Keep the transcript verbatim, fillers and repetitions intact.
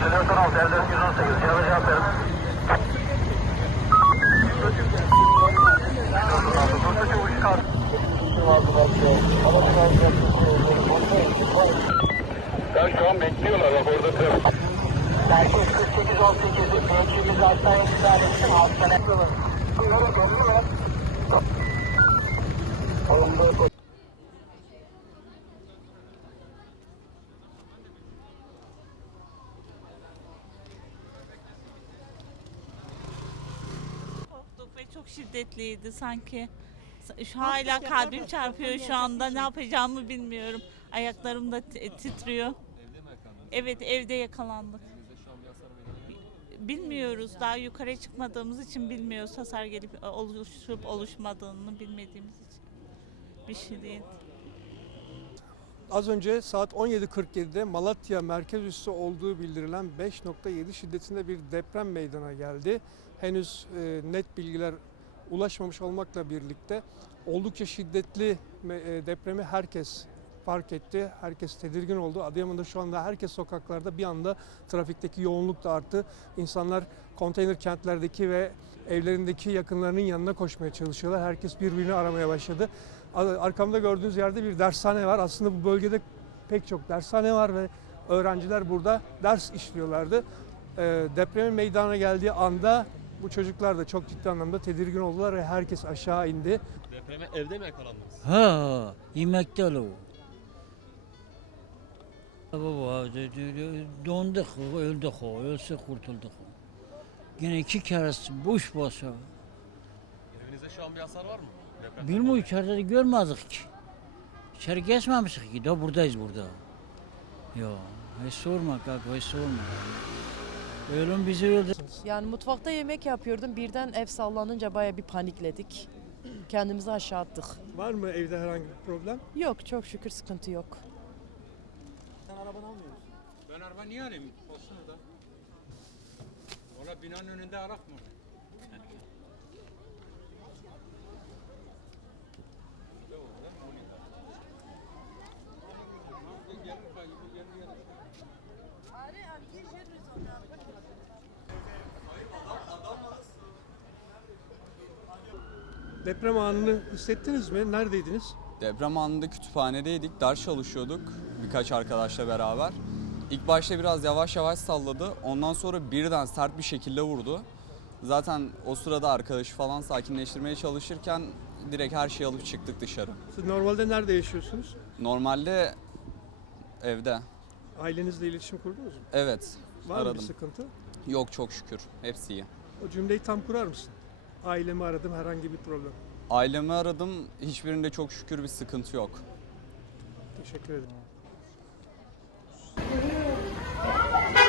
Jeneratör altı, elden yüz on sekiz. Cevap cevap verin. Buradaki uç kart. Ben şu an bekliyorlar bak orada trafik. Merkez kırk sekiz on sekiz. Ölçümüz hastaneye müdahale etsin. Hastane yapıyorlar. Buyurun geliyorlar. Olumlu. Korktuk ve çok şiddetliydi sanki. Şu hala kalbim çarpıyor şu anda. Ne yapacağımı bilmiyorum. Ayaklarım da titriyor. Evet, evde yakalandık. Bilmiyoruz. Daha yukarı çıkmadığımız için bilmiyoruz. Hasar gelip oluşup oluşmadığını bilmediğimiz için. Bir şey değil. Az önce saat on yedi kırk yedi'de Malatya merkez üssü olduğu bildirilen beş nokta yedi şiddetinde bir deprem meydana geldi. Henüz e, net bilgiler ulaşmamış olmakla birlikte oldukça şiddetli e, depremi herkes fark etti. Herkes tedirgin oldu. Adıyaman'da şu anda herkes sokaklarda, bir anda trafikteki yoğunluk da arttı. İnsanlar konteyner kentlerdeki ve evlerindeki yakınlarının yanına koşmaya çalışıyorlar. Herkes birbirini aramaya başladı. Arkamda gördüğünüz yerde bir dershane var. Aslında bu bölgede pek çok dershane var ve öğrenciler burada ders işliyorlardı. Depremin meydana geldiği anda bu çocuklar da çok ciddi anlamda tedirgin oldular ve herkes aşağı indi. Depreme evde mi yakalandınız? Ha, yemekte o. Baba donduk, öldük o, ölse kurtulduk. Yine iki kere boş basa. Evinizde şu an bir hasar var mı? Deprem. Bilmiyorum, içeride de görmedik ki. İçeri geçmemiştik ki, da buradayız burada. Ya, hiç sorma kanka, hiç sorma. Ölüm bizi öldü. Yani mutfakta yemek yapıyordum, birden ev sallanınca bayağı bir panikledik. Kendimizi aşağı attık. Var mı evde herhangi bir problem? Yok, çok şükür sıkıntı yok. Sen arabanı almıyor musun? Ben araba niye alayım? Olsun orada. Orada binanın önünde arak mı? Deprem anını hissettiniz mi? Neredeydiniz? Deprem anında kütüphanedeydik, ders çalışıyorduk birkaç arkadaşla beraber. İlk başta biraz yavaş yavaş salladı, ondan sonra birden sert bir şekilde vurdu. Zaten o sırada arkadaşı falan sakinleştirmeye çalışırken direkt her şeyi alıp çıktık dışarı. Siz normalde nerede yaşıyorsunuz? Normalde evde. Ailenizle iletişim kurdunuz mu? Evet, Var mı aradım. bir sıkıntı? Yok çok şükür, hepsi iyi. O cümleyi tam kurar mısın? Ailemi aradım, herhangi bir problem. Ailemi aradım, hiçbirinde çok şükür bir sıkıntı yok. Teşekkür ederim.